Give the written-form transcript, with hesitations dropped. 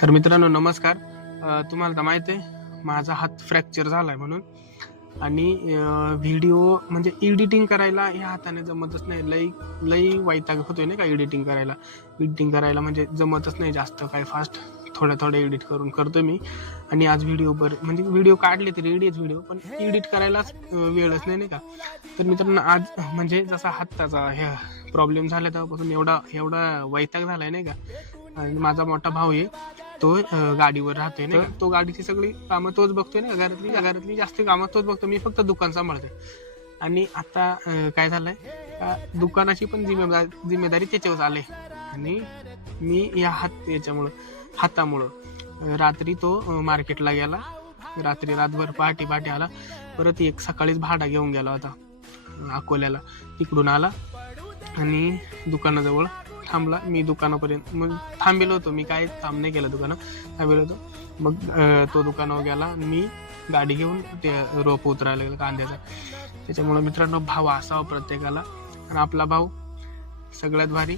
तर मित्रांनो नमस्कार. तुम्हाला तर माहिती आहे माझा हात फ्रॅक्चर झालाय म्हणून. आणि व्हिडिओ म्हणजे एडिटिंग करायला या हाताने जमतच नाही. लई लई वैताग होतोय नाही का एडिटिंग करायला म्हणजे जमतच नाही जास्त काय फास्ट. थोडं एडिट करून करतो मी. आणि आज म्हणजे व्हिडिओ काढले तरी रेडीच व्हिडिओ, पण एडिट करायलाच वेळच नाही का. तर मित्रांनो आज म्हणजे जसा हाताचा ह्या प्रॉब्लेम झाला तेव्हापासून एवढा एवढा वैताग झालाय नाही का. आणि माझा मोठा भाऊ आहे तो गाडीवर राहतोय ना, तो गाडीची सगळी कामं तोच बघतोय ना, घरातली जास्त कामं तोच बघतो, मी फक्त दुकान सांभाळतोय. आणि आता काय झालंय, दुकानाची पण जिम्मेदारी त्याच्यावर आले. आणि मी या हातामुळं रात्री तो मार्केटला गेला, रातभर पहाटे आला. परत एक सकाळीच भाडा घेऊन गेला होता अकोल्याला. तिकडून आला आणि दुकानाजवळ थांबला. मी दुकानापर्यंत मग थांबेलो होतो, मी काय काम नाही केलं, थांबेलो होतो. मग तो दुकानावर गेला आणि मी गाडी घेऊन ते रोप उतरायला गेलो कांद्याचा. त्याच्यामुळे मित्रांनो भाव असावा प्रत्येकाला, आणि आपला भाऊ सगळ्यात भारी.